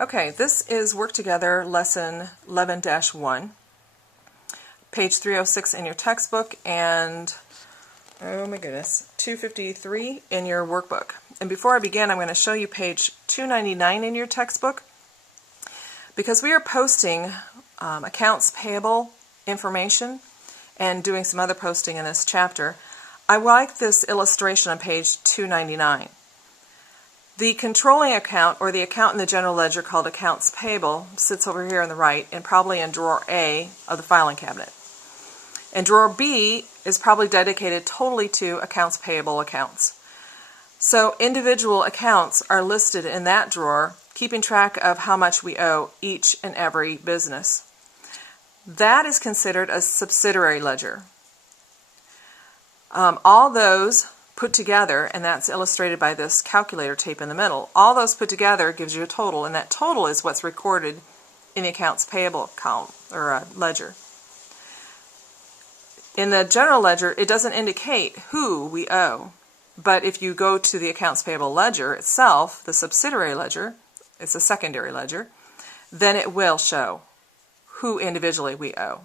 Okay, this is Work Together Lesson 11-1, page 306 in your textbook, and, oh my goodness, 253 in your workbook. And before I begin, I'm going to show you page 299 in your textbook. Because we are posting accounts payable information and doing some other posting in this chapter, I like this illustration on page 299. The controlling account, or the account in the general ledger called accounts payable, sits over here on the right and probably in drawer A of the filing cabinet. And drawer B is probably dedicated totally to accounts payable accounts. So individual accounts are listed in that drawer, keeping track of how much we owe each and every business. That is considered a subsidiary ledger. All those put together, and that's illustrated by this calculator tape in the middle, all those put together gives you a total, and that total is what's recorded in the accounts payable column or ledger. In the general ledger, it doesn't indicate who we owe, but if you go to the accounts payable ledger itself, the subsidiary ledger, it's a secondary ledger, then it will show who individually we owe.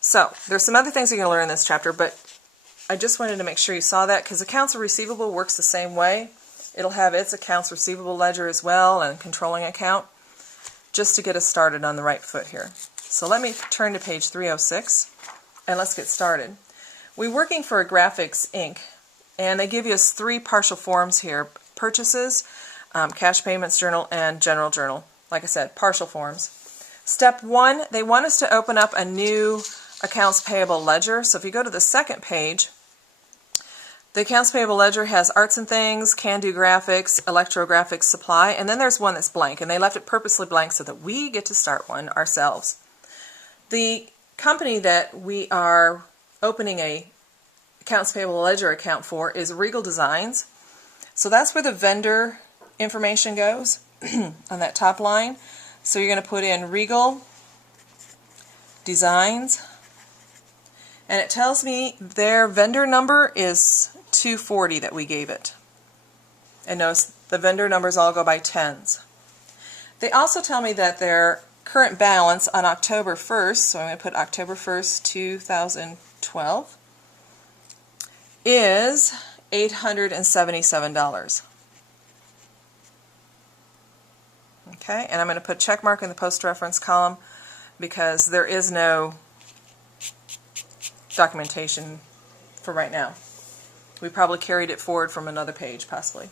So, there's some other things you're going to learn in this chapter, but I just wanted to make sure you saw that, because accounts receivable works the same way. It'll have its accounts receivable ledger as well, and controlling account, just to get us started on the right foot here. So let me turn to page 306, and let's get started. We're working for a Graphics Inc., and they give us three partial forms here: purchases, cash payments journal, and general journal. Like I said, partial forms. Step 1, they want us to open up a new accounts payable ledger. So if you go to the second page, the accounts payable ledger has arts and things, can-do graphics, electrographics supply, and then there's one that's blank, and they left it purposely blank so that we get to start one ourselves. The company that we are opening a accounts payable ledger account for is Regal Designs. So that's where the vendor information goes on that top line. So you're going to put in Regal Designs, and it tells me their vendor number is 240 that we gave it. And notice the vendor numbers all go by tens. They also tell me that their current balance on October 1st, so I'm going to put October 1st, 2012, is $877. Okay, and I'm going to put check mark in the post-reference column because there is no documentation for right now. We probably carried it forward from another page, possibly.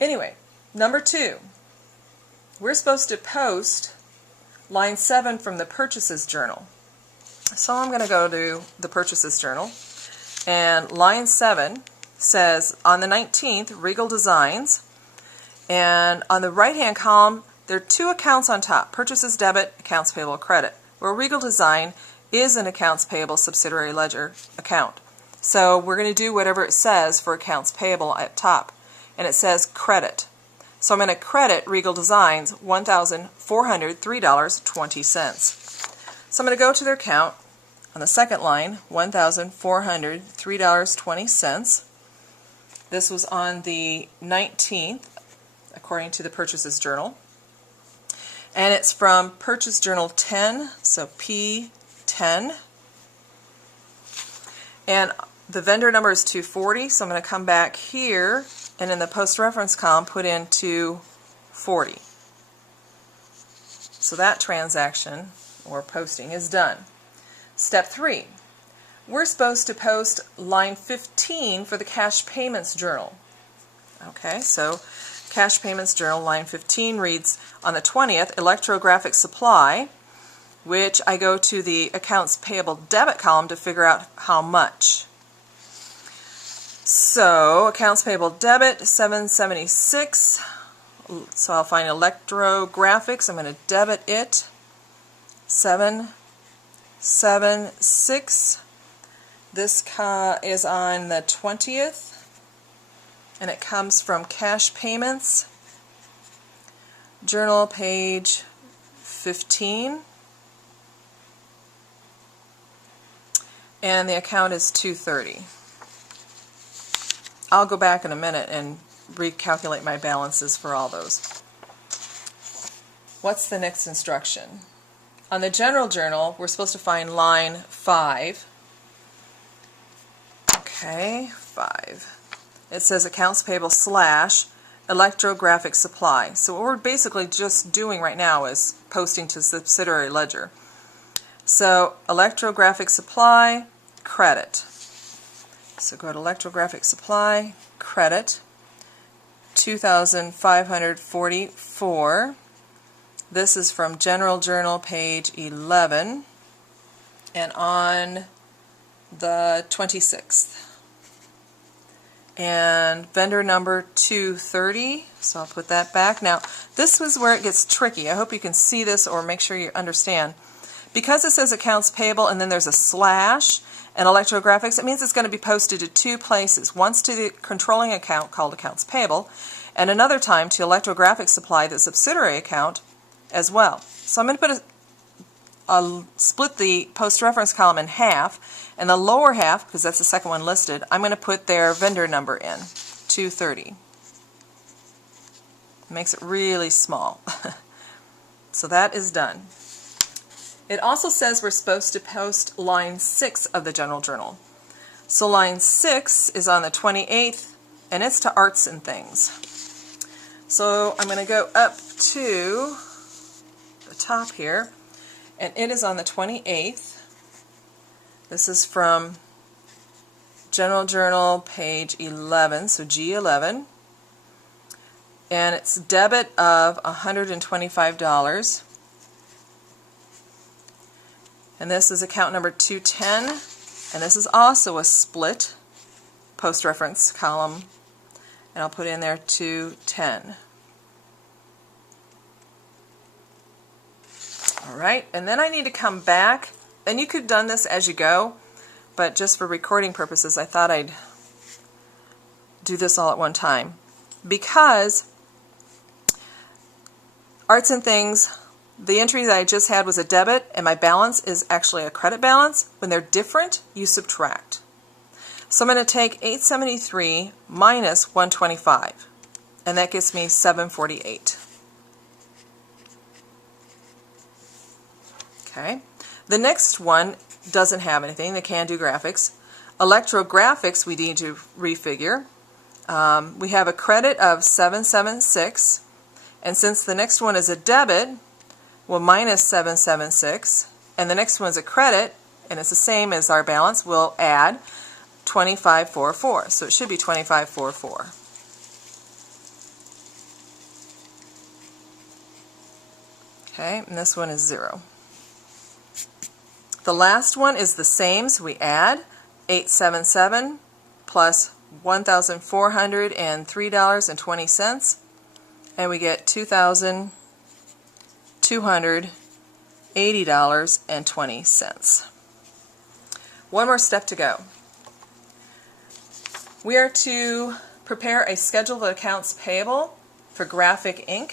Anyway, number 2. We're supposed to post line 7 from the purchases journal. So I'm going to go to the purchases journal, and line 7 says, on the 19th, Regal Designs, and on the right-hand column, there are two accounts on top, purchases debit, accounts payable credit, where Regal Design is an accounts payable subsidiary ledger account. So we're going to do whatever it says for accounts payable at top, and it says credit. So I'm going to credit Regal Designs $1,403.20. So I'm going to go to their account on the second line, $1,403.20. This was on the 19th, according to the Purchases Journal. And it's from Purchase Journal 10, so P10. And the vendor number is 240, so I'm going to come back here and in the post-reference column put in 240. So that transaction, or posting, is done. Step 3. We're supposed to post line 15 for the cash payments journal. Okay, so cash payments journal line 15 reads, on the 20th, electrographic supply, which I go to the accounts payable debit column to figure out how much. So accounts payable debit, $776. So I'll find electrographics. I'm going to debit it, $776. This is on the 20th, and it comes from cash payments, journal page 15, and the account is 230. I'll go back in a minute and recalculate my balances for all those. What's the next instruction? On the general journal, we're supposed to find line 5. Okay, 5. It says accounts payable / electrographic supply. So what we're basically just doing right now is posting to subsidiary ledger. So electrographic supply, credit. So go to electrographic supply, credit, 2,544. This is from General Journal, page 11, and on the 26th. And vendor number 230, so I'll put that back. Now, this is where it gets tricky. I hope you can see this or make sure you understand. Because it says accounts payable and then there's a slash and electrographics, it means it's going to be posted to 2 places. Once to the controlling account called accounts payable, and another time to electrographic supply, the subsidiary account, as well. So I'm going to put split the post reference column in half, and the lower half, because that's the second one listed, I'm going to put their vendor number in, 230. It makes it really small. So that is done. It also says we're supposed to post line 6 of the general journal. So line 6 is on the 28th, and it's to arts and things. So I'm going to go up to the top here, and it is on the 28th. This is from General Journal, page 11, so G11, and it's debit of $125. And this is account number 210, and this is also a split post-reference column, and I'll put in there 210. Alright, and then I need to come back, and you could have done this as you go, but just for recording purposes I thought I'd do this all at one time. Because arts and things, the entry that I just had was a debit and my balance is actually a credit balance. When they're different, you subtract. So I'm going to take 873 minus 125, and that gets me 748. Okay. The next one doesn't have anything. They can do graphics. Electrographics we need to refigure. We have a credit of 776, and since the next one is a debit, we'll minus 776, and the next one's a credit, and it's the same as our balance, we'll add 2544. So it should be 2544. Okay, and this one is 0. The last one is the same, so we add 877 plus $1,403.20, and we get $2,280.20. One more step to go. We are to prepare a schedule of accounts payable for Graphic Inc.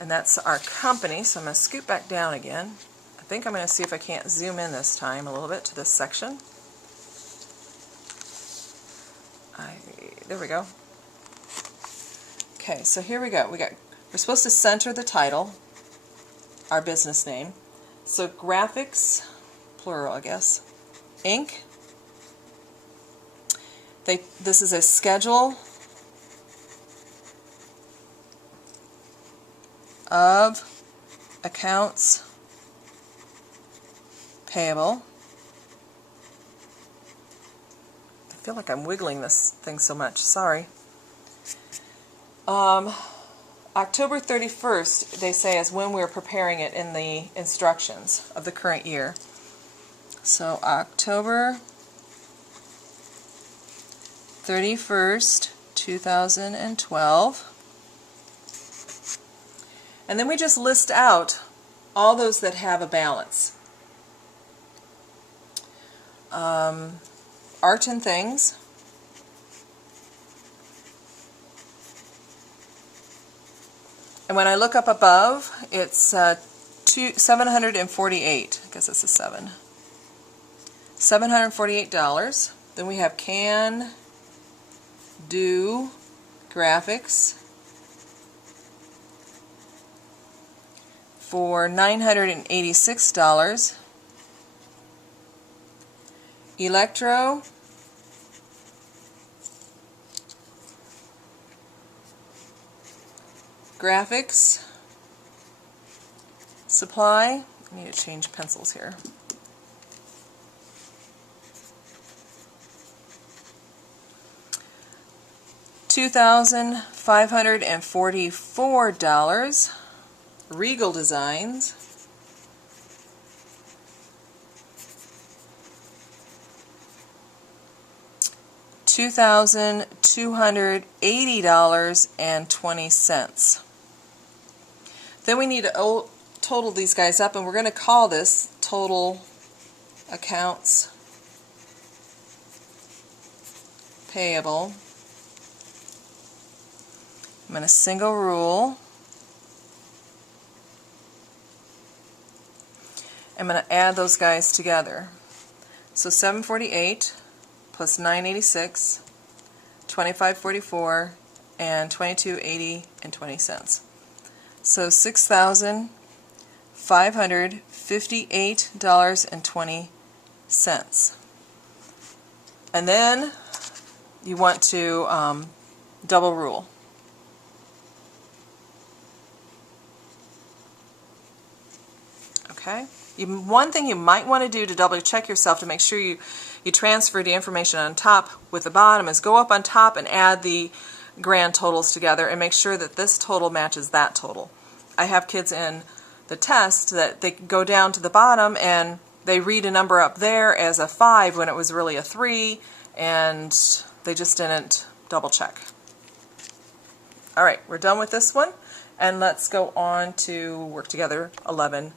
And that's our company, so I'm going to scoot back down again. I think I'm going to see if I can't zoom in this time a little bit to this section. There we go. Okay, so here we go. We're supposed to center the title, our business name. So Graphics, plural I guess, Inc. This is a schedule of accounts payable. I feel like I'm wiggling this thing so much, sorry. October 31st, they say, is when we're preparing it in the instructions of the current year. So October 31st, 2012. And then we just list out all those that have a balance. Art and Things. And when I look up above, it's 748. I guess it's a 7. $748. Then we have Can Do Graphics. for $986. Electro, graphics, supply. I need to change pencils here. $2,544. Regal Designs. $2,280.20. Then we need to total these guys up, and we're going to call this total accounts payable. I'm going to single rule. I'm going to add those guys together. So 748 plus 986, 2544, and 2280 and 20 cents. So $6,558.20. And then you want to double rule. Okay. One thing you might want to do to double check yourself to make sure you transfer the information on top with the bottom is go up on top and add the grand totals together and make sure that this total matches that total. I have kids in the test that they go down to the bottom and they read a number up there as a 5 when it was really a 3, and they just didn't double check. Alright, we're done with this one, and let's go on to work together 11-2.